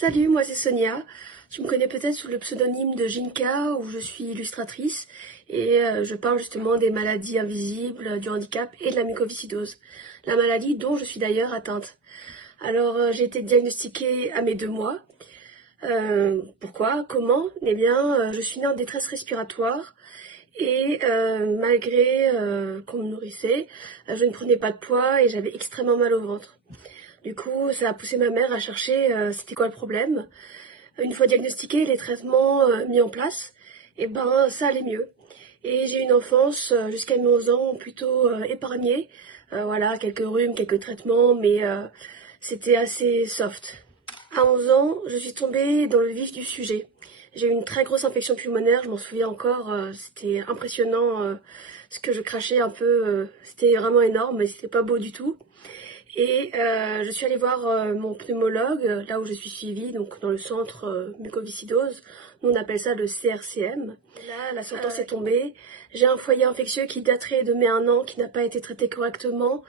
Salut, moi c'est Sonia. Tu me connais peut-être sous le pseudonyme de Jinka où je suis illustratrice et je parle justement des maladies invisibles, du handicap et de la mucoviscidose, la maladie dont je suis d'ailleurs atteinte. Alors j'ai été diagnostiquée à mes 2 mois. Pourquoi? Comment? Eh bien, je suis née en détresse respiratoire et malgré qu'on me nourrissait, je ne prenais pas de poids et j'avais extrêmement mal au ventre. Du coup, ça a poussé ma mère à chercher c'était quoi le problème. Une fois diagnostiqué, les traitements mis en place, et ben ça allait mieux. Et j'ai eu une enfance jusqu'à mes 11 ans plutôt épargnée. Voilà, quelques rhumes, quelques traitements, mais c'était assez soft. À 11 ans, je suis tombée dans le vif du sujet. J'ai eu une très grosse infection pulmonaire, je m'en souviens encore, c'était impressionnant ce que je crachais un peu, c'était vraiment énorme, mais c'était pas beau du tout. Et je suis allée voir mon pneumologue, là où je suis suivie, donc dans le centre mucoviscidose. Nous on appelle ça le CRCM. Là, la sentence est tombée. J'ai un foyer infectieux qui daterait de mes 1 an, qui n'a pas été traité correctement.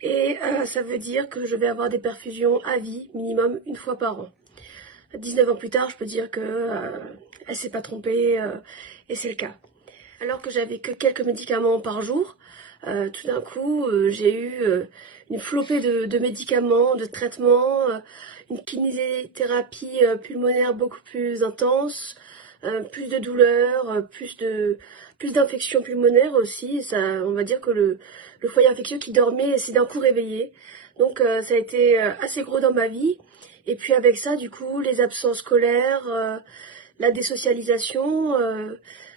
Et ça veut dire que je vais avoir des perfusions à vie, minimum 1 fois par an. 19 ans plus tard, je peux dire que elle s'est pas trompée, et c'est le cas. Alors que j'avais que quelques médicaments par jour, tout d'un coup, j'ai eu une flopée de médicaments, de traitements, une kinésithérapie pulmonaire beaucoup plus intense, plus de douleurs, plus d'infections pulmonaires aussi. Ça, on va dire que le foyer infectieux qui dormait s'est d'un coup réveillé. Donc ça a été assez gros dans ma vie. Et puis avec ça, du coup, les absences scolaires, la désocialisation.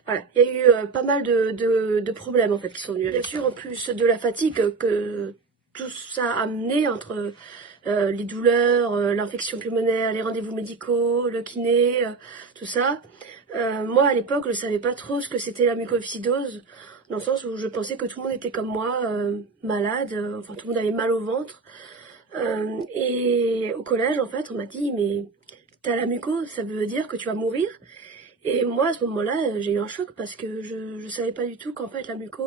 Voilà, il y a eu pas mal de problèmes en fait qui sont venus avec. Bien sûr, en plus de la fatigue que tout ça a amené entre les douleurs, l'infection pulmonaire, les rendez-vous médicaux, le kiné, tout ça. Moi, à l'époque, je ne savais pas trop ce que c'était la mucoviscidose, dans le sens où je pensais que tout le monde était comme moi, malade, enfin tout le monde avait mal au ventre. Et au collège, en fait, on m'a dit, mais t'as la muco, ça veut dire que tu vas mourir. Et moi, à ce moment-là, j'ai eu un choc parce que je savais pas du tout qu'en fait la muco,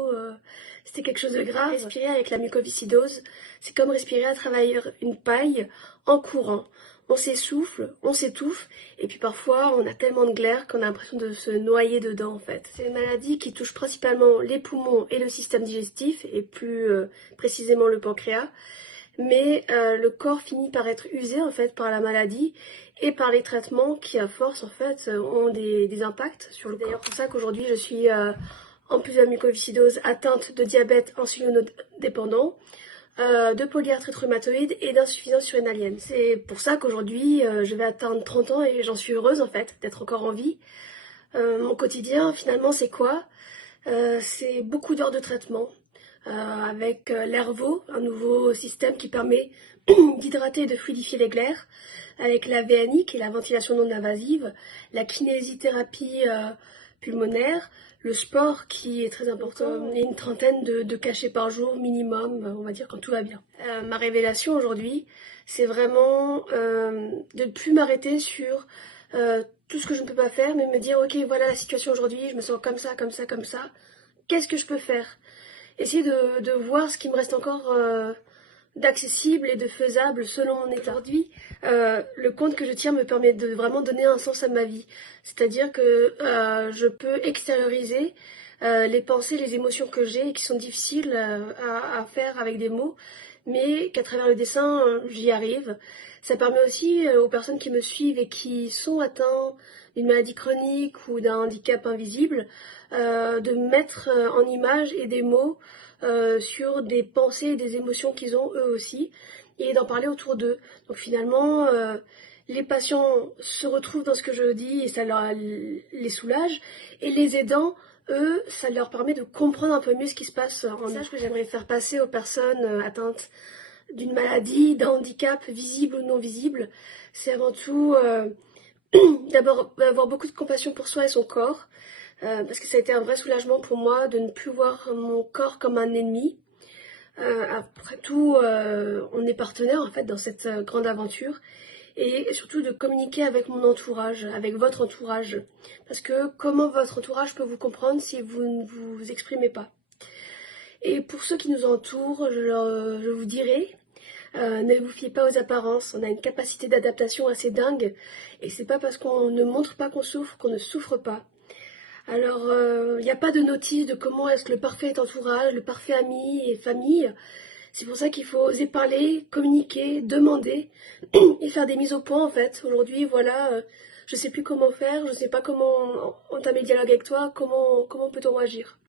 c'était quelque chose de grave. Respirer avec la mucoviscidose, c'est comme respirer à travers une paille en courant. On s'essouffle, on s'étouffe, et puis parfois on a tellement de glaire qu'on a l'impression de se noyer dedans en fait. C'est une maladie qui touche principalement les poumons et le système digestif, et plus précisément le pancréas. Mais le corps finit par être usé en fait par la maladie et par les traitements qui à force en fait ont des impacts sur le corps. C'est d'ailleurs pour ça qu'aujourd'hui je suis en plus de la mucoviscidose atteinte de diabète insulinodépendant, de polyarthrite rhumatoïde et d'insuffisance urинalienne. C'est pour ça qu'aujourd'hui je vais atteindre 30 ans et j'en suis heureuse en fait d'être encore en vie. Mon quotidien finalement c'est quoi? C'est beaucoup d'heures de traitement avec l'Airvo, un nouveau système qui permet d'hydrater et de fluidifier les glaires, avec la VNI qui est la ventilation non invasive, la kinésithérapie pulmonaire, le sport qui est très important, et une trentaine de cachets par jour minimum, on va dire quand tout va bien. Ma révélation aujourd'hui, c'est vraiment de ne plus m'arrêter sur tout ce que je ne peux pas faire, mais me dire ok voilà la situation aujourd'hui, je me sens comme ça, comme ça, comme ça, qu'est-ce que je peux faire? Essayer de voir ce qui me reste encore d'accessible et de faisable selon mon état. Aujourd'hui, le compte que je tiens me permet de vraiment donner un sens à ma vie. C'est-à-dire que je peux extérioriser les pensées, les émotions que j'ai et qui sont difficiles à faire avec des mots, mais qu'à travers le dessin, j'y arrive. Ça permet aussi aux personnes qui me suivent et qui sont atteintes d'une maladie chronique ou d'un handicap invisible, de mettre en images et des mots sur des pensées et des émotions qu'ils ont eux aussi, et d'en parler autour d'eux. Donc finalement, les patients se retrouvent dans ce que je dis et ça les soulage, et les aidants, eux, ça leur permet de comprendre un peu mieux ce qui se passe en eux. Le message que j'aimerais faire passer aux personnes atteintes d'une maladie, d'un handicap visible ou non visible, c'est avant tout d'abord avoir beaucoup de compassion pour soi et son corps, parce que ça a été un vrai soulagement pour moi de ne plus voir mon corps comme un ennemi. Après tout, on est partenaire en fait dans cette grande aventure, et surtout de communiquer avec mon entourage, avec votre entourage, parce que comment votre entourage peut vous comprendre si vous ne vous exprimez pas? Et pour ceux qui nous entourent, je vous dirai, Ne vous fiez pas aux apparences, on a une capacité d'adaptation assez dingue, et c'est pas parce qu'on ne montre pas qu'on souffre qu'on ne souffre pas. Alors, il n'y a pas de notice de comment est-ce que le parfait entourage, le parfait ami et famille. C'est pour ça qu'il faut oser parler, communiquer, demander et faire des mises au point en fait. Aujourd'hui, voilà, je sais plus comment faire, je sais pas comment entamer le dialogue avec toi, comment peut-on agir.